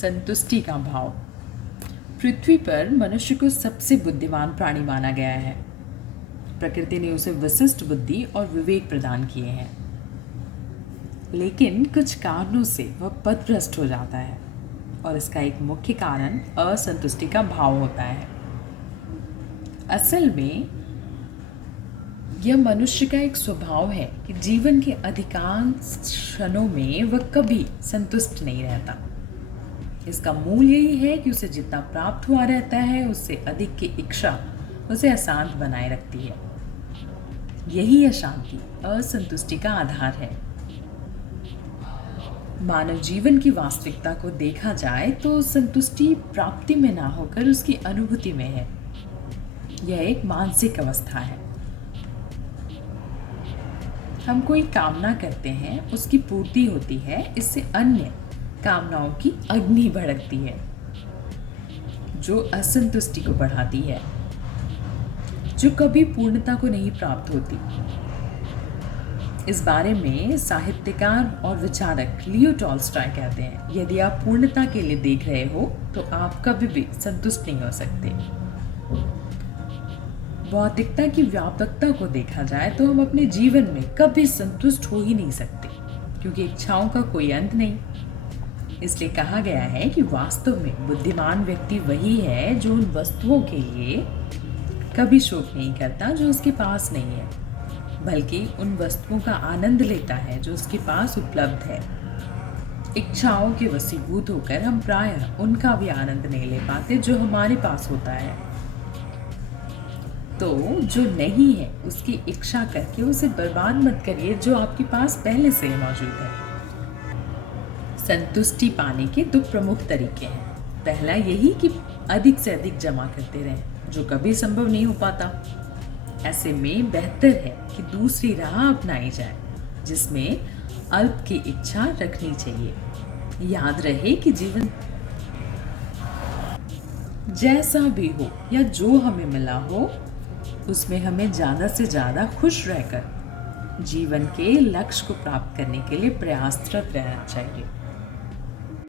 संतुष्टि का भाव। पृथ्वी पर मनुष्य को सबसे बुद्धिमान प्राणी माना गया है। प्रकृति ने उसे विशिष्ट बुद्धि और विवेक प्रदान किए हैं, लेकिन कुछ कारणों से वह पथभ्रष्ट हो जाता है और इसका एक मुख्य कारण असंतुष्टि का भाव होता है। असल में यह मनुष्य का एक स्वभाव है कि जीवन के अधिकांश क्षणों में वह कभी संतुष्ट नहीं रहता। इसका मूल यही है कि उसे जितना प्राप्त हुआ रहता है उससे अधिक की इच्छा उसे अशांत बनाए रखती है। यही अशांति असंतुष्टि का आधार है। मानव जीवन की वास्तविकता को देखा जाए तो संतुष्टि प्राप्ति में ना होकर उसकी अनुभूति में है। यह एक मानसिक अवस्था है। हम कोई कामना करते हैं, उसकी पूर्ति होती है, इससे अन्य कामनाओं की अग्नि भड़कती है जो असंतुष्टि को बढ़ाती है, जो कभी पूर्णता को नहीं प्राप्त होती। इस बारे में साहित्यकार और विचारक लियो टॉल्स्टॉय कहते हैं, यदि आप पूर्णता के लिए देख रहे हो तो आप कभी भी संतुष्ट नहीं हो सकते। भौतिकता की व्यापकता को देखा जाए तो हम अपने जीवन में कभी संतुष्ट हो ही नहीं सकते, क्योंकि इच्छाओं का कोई अंत नहीं। इसलिए कहा गया है कि वास्तव में बुद्धिमान व्यक्ति वही है जो उन वस्तुओं के लिए कभी शोक नहीं करता जो उसके पास नहीं है, बल्कि उन वस्तुओं का आनंद लेता है जो उसके पास उपलब्ध है। इच्छाओं के वशीभूत होकर हम प्रायः उनका भी आनंद नहीं ले पाते जो हमारे पास होता है। तो जो नहीं है उसकी इच्छा करके उसे बर्बाद मत करिए जो आपके पास पहले से मौजूद है। संतुष्टि पाने के दो प्रमुख तरीके हैं। पहला यही कि अधिक से अधिक जमा करते रहें, जो कभी संभव नहीं हो पाता। ऐसे में बेहतर है कि दूसरी राह अपनाई जाए जिसमें अल्प की इच्छा रखनी चाहिए। याद रहे कि जीवन जैसा भी हो या जो हमें मिला हो उसमें हमें ज़्यादा से ज़्यादा खुश रहकर जीवन के लक्ष्य को प्राप्त करने के लिए प्रयासरत रहना चाहिए।